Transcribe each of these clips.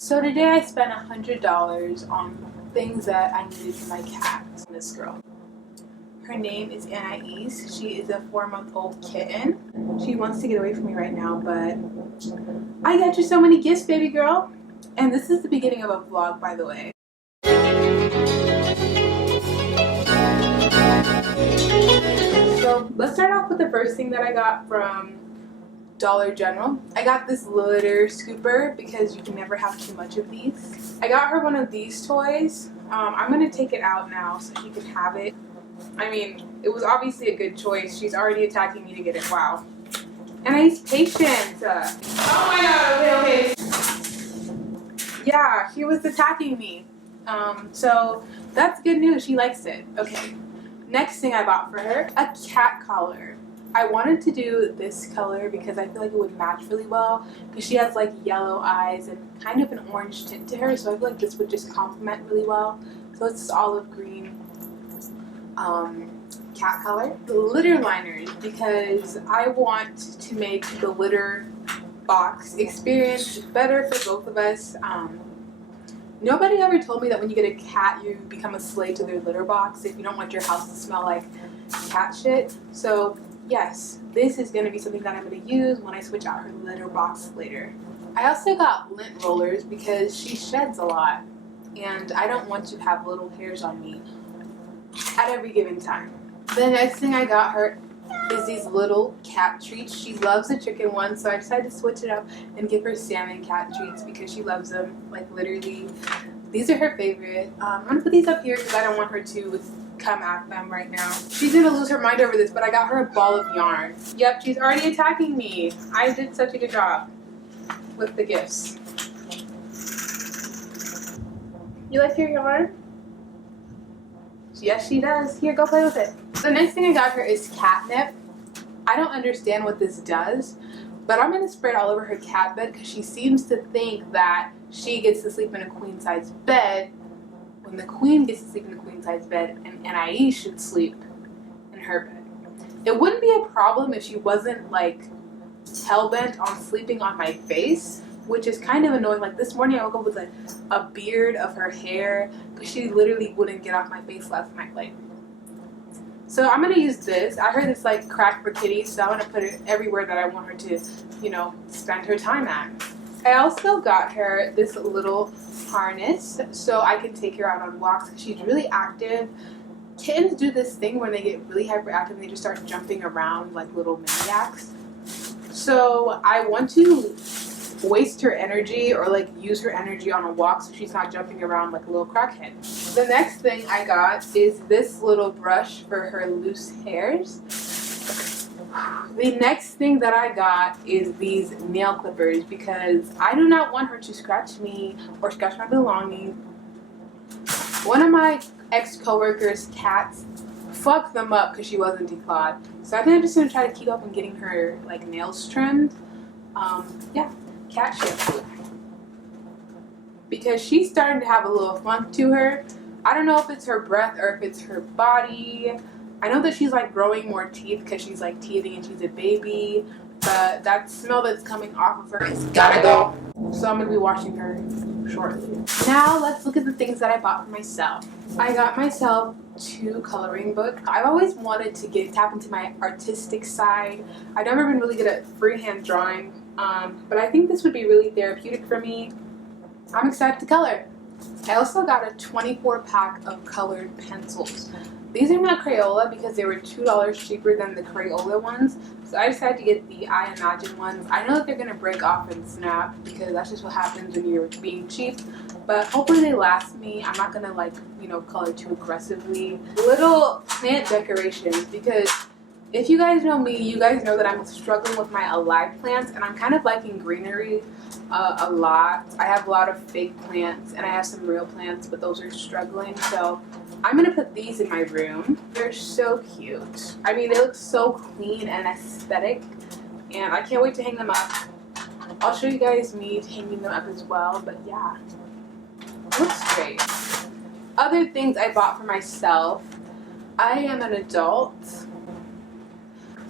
So today I spent $100 on things that I needed for my cat. This girl. Her name is Anais. She is a 4-month-old kitten. She wants to get away from me right now, but I got you so many gifts, baby girl. And this is the beginning of a vlog, by the way. So let's start off with the first thing that I got from Dollar General. I got this litter scooper because you can never have too much of these. I got her one of these toys. I'm gonna take it out now so she can have it. I mean, it was obviously a good choice. She's already attacking me to get it. Wow. And I use patience. Oh my god, okay. Yeah, she was attacking me. So that's good news. She likes it. Okay. Next thing I bought for her, a cat collar. I wanted to do this color because I feel like it would match really well because she has like yellow eyes and kind of an orange tint to her, so I feel like this would just complement really well. So it's this olive green cat color. The litter liners, because I want to make the litter box experience better for both of us. Nobody ever told me that when you get a cat you become a slave to their litter box if you don't want your house to smell like cat shit. So yes, this is going to be something that I'm going to use when I switch out her litter box later. I also got lint rollers because she sheds a lot and I don't want to have little hairs on me at every given time. The next thing I got her is these little cat treats. She loves the chicken ones, so I decided to switch it up and give her salmon cat treats because she loves them, like literally. These are her favorite. I'm going to put these up here because I don't want her to come at them right now. She's going to lose her mind over this, but I got her a ball of yarn. Yep, she's already attacking me. I did such a good job with the gifts. You like your yarn? Yes, she does. Here, go play with it. The next thing I got her is catnip. I don't understand what this does, but I'm going to spray it all over her cat bed because she seems to think that she gets to sleep in a queen size bed when the queen gets to sleep in the queen size bed and Anais should sleep in her bed. It wouldn't be a problem if she wasn't like hell-bent on sleeping on my face, which is kind of annoying. Like this morning I woke up with a beard of her hair because she literally wouldn't get off my face last night. Like, so I'm going to use this. I heard it's like crack for kitties, so I'm going to put it everywhere that I want her to, you know, spend her time at. I also got her this little harness so I can take her out on walks because she's really active. Kittens do this thing when they get really hyperactive and they just start jumping around like little maniacs. So I want to waste her energy or like use her energy on a walk so she's not jumping around like a little crackhead. The next thing I got is this little brush for her loose hairs. The next thing that I got is these nail clippers because I do not want her to scratch me or scratch my belongings. One of my ex-coworkers' cats fucked them up because she wasn't declawed. So I think I'm just going to try to keep up on getting her like nails trimmed. Yeah. Cat shit, because she's starting to have a little funk to her. I don't know if it's her breath or if it's her body. I know that she's like growing more teeth because she's like teething and she's a baby, but that smell that's coming off of her is gotta go. So I'm gonna be washing her shortly. Now let's look at the things that I bought for myself. I got myself 2 coloring books. I've always wanted to tap into my artistic side. I've never been really good at freehand drawing. But I think this would be really therapeutic for me. I'm excited to color. I also got a 24-pack of colored pencils. These are not Crayola because they were $2 cheaper than the Crayola ones. So I decided to get the I Imagine ones. I know that they're going to break off and snap because that's just what happens when you're being cheap. But hopefully they last me. I'm not going to like, you know, color too aggressively. Little plant decorations because if you guys know me, you guys know that I'm struggling with my alive plants and I'm kind of liking greenery a lot. I have a lot of fake plants and I have some real plants, but those are struggling. So I'm going to put these in my room. They're so cute. I mean, they look so clean and aesthetic and I can't wait to hang them up. I'll show you guys me hanging them up as well, but yeah, it looks great. Other things I bought for myself. I am an adult.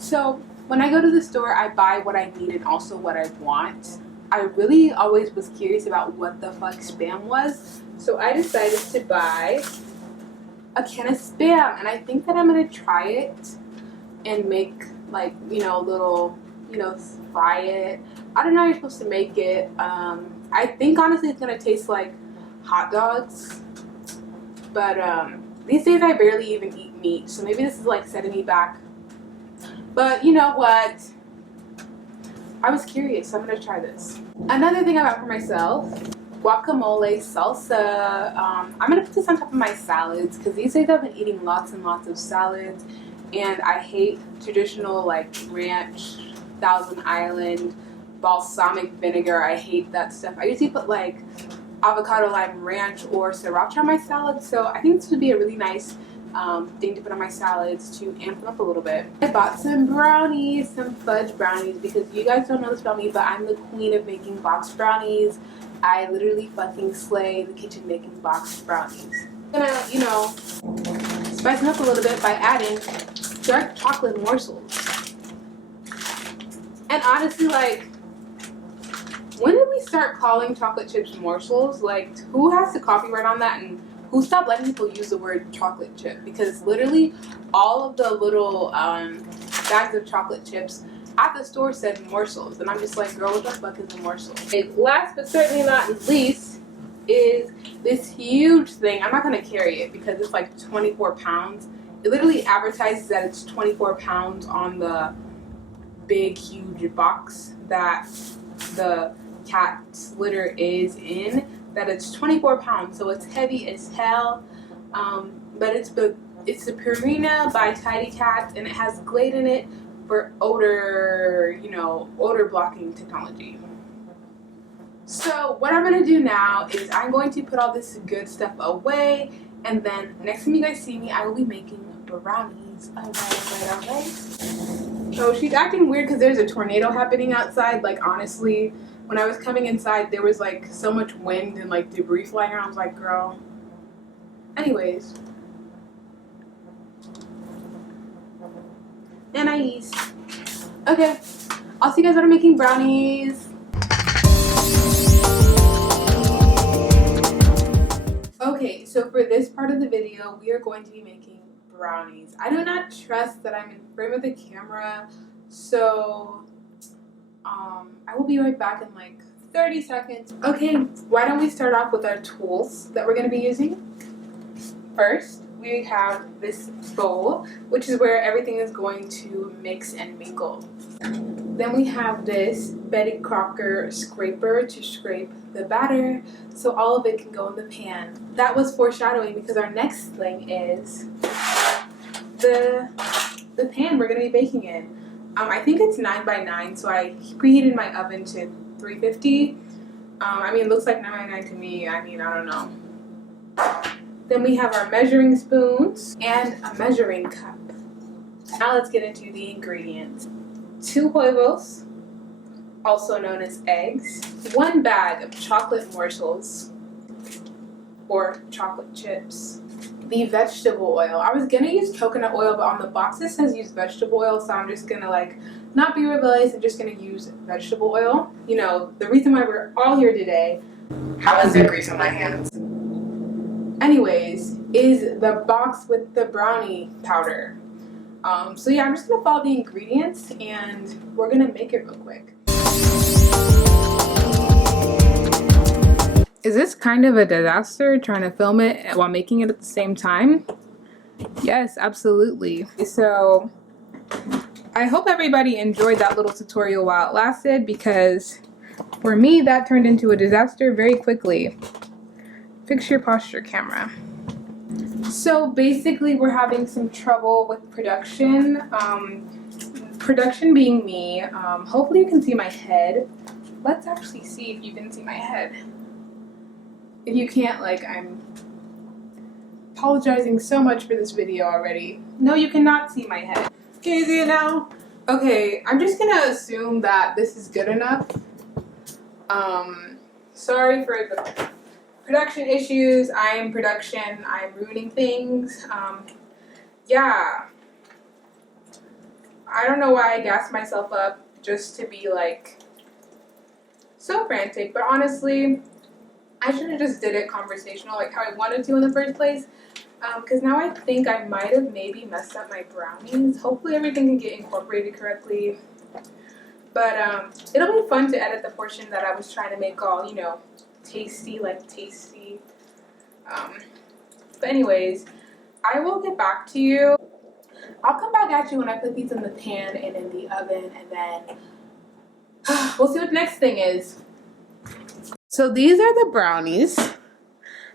So when I go to the store, I buy what I need and also what I want. I really always was curious about what the fuck Spam was. So I decided to buy a can of Spam, and I think that I'm gonna try it and make like, you know, little, you know, fry it. I don't know how you're supposed to make it. I think honestly it's gonna taste like hot dogs, but these days I barely even eat meat, so maybe this is like setting me back. But you know what? I was curious, so I'm gonna try this. Another thing I got for myself, guacamole salsa. I'm gonna put this on top of my salads because these days I've been eating lots and lots of salads, and I hate traditional like ranch, Thousand Island, balsamic vinegar. I hate that stuff. I usually put like avocado lime ranch or sriracha on my salad, so I think this would be a really nice thing to put on my salads to amp them up a little bit. I bought some brownies, some fudge brownies, because you guys don't know this about me, but I'm the queen of making box brownies. I literally fucking slay the kitchen making box brownies. I'm gonna, you know, spice them up a little bit by adding dark chocolate morsels. And honestly, like, when did we start calling chocolate chips morsels? Like, who has the copyright on that, and who stopped letting people use the word chocolate chip? Because literally all of the little bags of chocolate chips at the store said morsels, and I'm just like, girl, what the fuck is a morsel? Okay, last but certainly not least is this huge thing. I'm not gonna carry it because it's like 24 pounds. It literally advertises that it's 24 pounds on the big huge box that the cat's litter is in, that it's 24 pounds, so it's heavy as hell. But it's the Purina by Tidy Cats, and it has Glade in it for odor, you know, odor blocking technology. So what I'm gonna do now is I'm going to put all this good stuff away, and then next time you guys see me, I will be making brownies. Alright. So she's acting weird because there's a tornado happening outside. Like, honestly, when I was coming inside, there was like so much wind and like debris flying around. I was like, girl. Anyways. Nice. Okay. I'll see you guys when I'm making brownies. Okay, so for this part of the video, we are going to be making brownies. I do not trust that I'm in frame of the camera, so I will be right back in like 30 seconds. Okay, why don't we start off with our tools that we're going to be using. First, we have this bowl, which is where everything is going to mix and mingle. Then we have this Betty Crocker scraper to scrape the batter so all of it can go in the pan. That was foreshadowing because our next thing is the pan we're going to be baking in. I think it's 9 by 9, so I preheated my oven to 350. I mean, it looks like 9 by 9 to me. I mean, I don't know. Then we have our measuring spoons and a measuring cup. Now let's get into the ingredients. 2 huevos, also known as eggs. 1 bag of chocolate morsels, or chocolate chips. The vegetable oil. I was gonna use coconut oil, but on the box it says use vegetable oil, so I'm just gonna like not be rebellious. I'm just gonna use vegetable oil. You know, the reason why we're all here today. How is there grease on my hands? Anyways, is the box with the brownie powder. So yeah, I'm just gonna follow the ingredients and we're gonna make it real quick. Is this kind of a disaster trying to film it while making it at the same time? Yes, absolutely. So I hope everybody enjoyed that little tutorial while it lasted, because for me that turned into a disaster very quickly. Fix your posture, camera. So basically we're having some trouble with production. Production being me. Hopefully you can see my head. Let's actually see if you can see my head. If you can't, like, I'm apologizing so much for this video already. No, you cannot see my head. Can you see it now? Okay, I'm just gonna assume that this is good enough. Sorry for the production issues. I'm production. I'm ruining things. Yeah. I don't know why I gassed myself up just to be like so frantic. But honestly, I should have just did it conversational, like how I wanted to in the first place. Because now I think I might have maybe messed up my brownies. Hopefully everything can get incorporated correctly. But it'll be fun to edit the portion that I was trying to make all, you know, tasty, like tasty. But anyways, I will get back to you. I'll come back at you when I put these in the pan and in the oven, and then we'll see what the next thing is. So these are the brownies,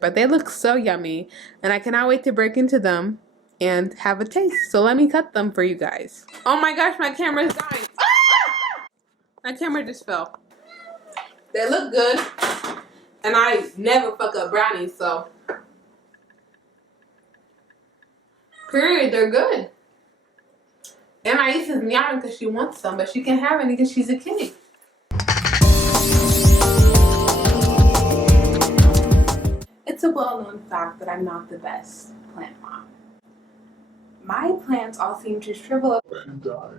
but they look so yummy, and I cannot wait to break into them and have a taste. So let me cut them for you guys. Oh my gosh, my camera's dying. Ah! My camera just fell. They look good, and I never fuck up brownies, so. Period, they're good. And Anais is meowing because she wants some, but she can't have any because she's a kitty. It's a well-known fact that I'm not the best plant mom. My plants all seem to shrivel up and die.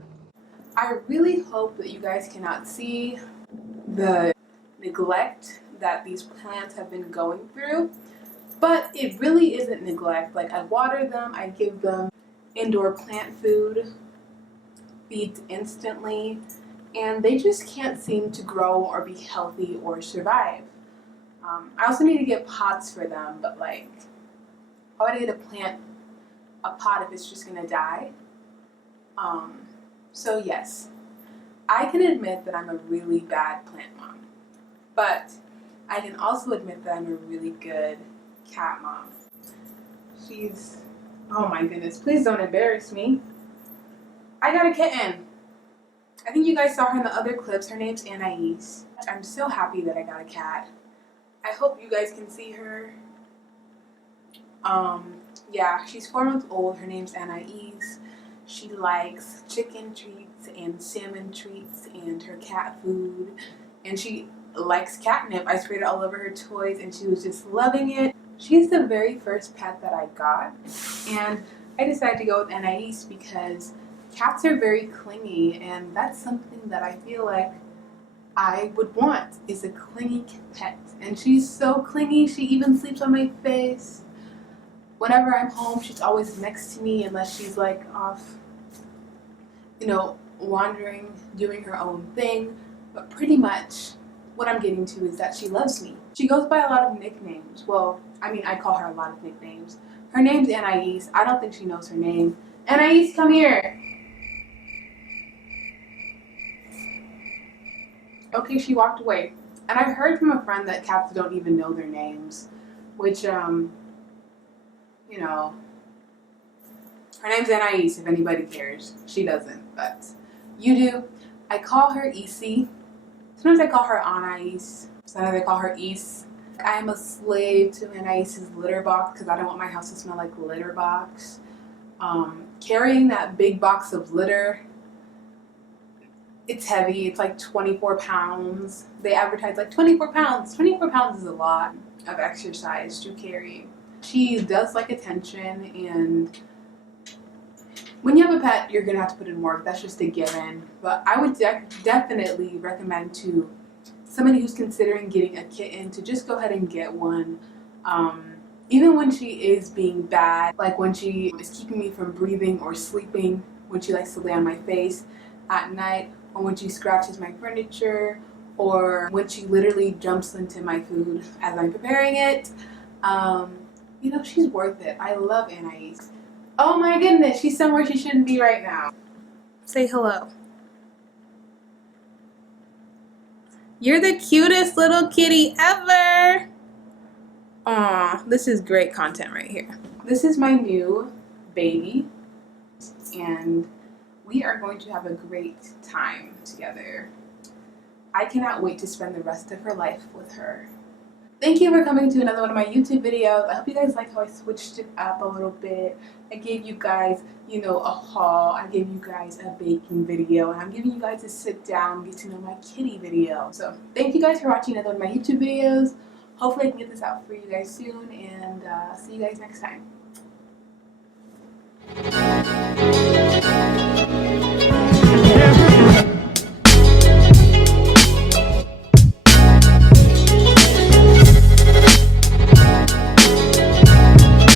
I really hope that you guys cannot see the neglect that these plants have been going through, but it really isn't neglect. Like, I water them, I give them indoor plant food, feeds instantly, and they just can't seem to grow or be healthy or survive. I also need to get pots for them, but like, how would I get a pot if it's just gonna die? So yes, I can admit that I'm a really bad plant mom, but I can also admit that I'm a really good cat mom. She's, oh my goodness, please don't embarrass me. I got a kitten. I think you guys saw her in the other clips. Her name's Anais. I'm so happy that I got a cat. I hope you guys can see her. Yeah, she's 4 months old. Her name's Anais. She likes chicken treats and salmon treats and her cat food. And she likes catnip. I sprayed it all over her toys and she was just loving it. She's the very first pet that I got. And I decided to go with Anais because cats are very clingy, and that's something that I feel like I would want, is a clingy pet. And she's so clingy, she even sleeps on my face. Whenever I'm home, she's always next to me unless she's like off, you know, wandering, doing her own thing. But pretty much what I'm getting to is that she loves me. She goes by a lot of nicknames. Well, I mean, I call her a lot of nicknames. Her name's Anais. I don't think she knows her name. Anais, come here. Okay, she walked away. And I heard from a friend that cats don't even know their names, which, you know, her name's Anais, if anybody cares. She doesn't, but you do. I call her Isi. Sometimes I call her Anais. Sometimes I call her Is. I'm a slave to Anais's litter box because I don't want my house to smell like litter box. Carrying that big box of litter, it's heavy. It's like 24 pounds. They advertise like 24 pounds. 24 pounds is a lot of exercise to carry. She does like attention, and when you have a pet, you're gonna have to put in work. That's just a given. But I would definitely recommend to somebody who's considering getting a kitten to just go ahead and get one. Even when she is being bad, like when she is keeping me from breathing or sleeping, when she likes to lay on my face at night, or when she scratches my furniture, or when she literally jumps into my food as I'm preparing it. You know, she's worth it. I love Anais. Oh my goodness, she's somewhere she shouldn't be right now. Say hello. You're the cutest little kitty ever. Aw, this is great content right here. This is my new baby, and we are going to have a great time together. I cannot wait to spend the rest of her life with her. Thank you for coming to another one of my YouTube videos. I hope you guys like how I switched it up a little bit. I gave you guys, you know, a haul. I gave you guys a baking video. And I'm giving you guys a sit down, get to know my kitty video. So thank you guys for watching another one of my YouTube videos. Hopefully I can get this out for you guys soon. And see you guys next time.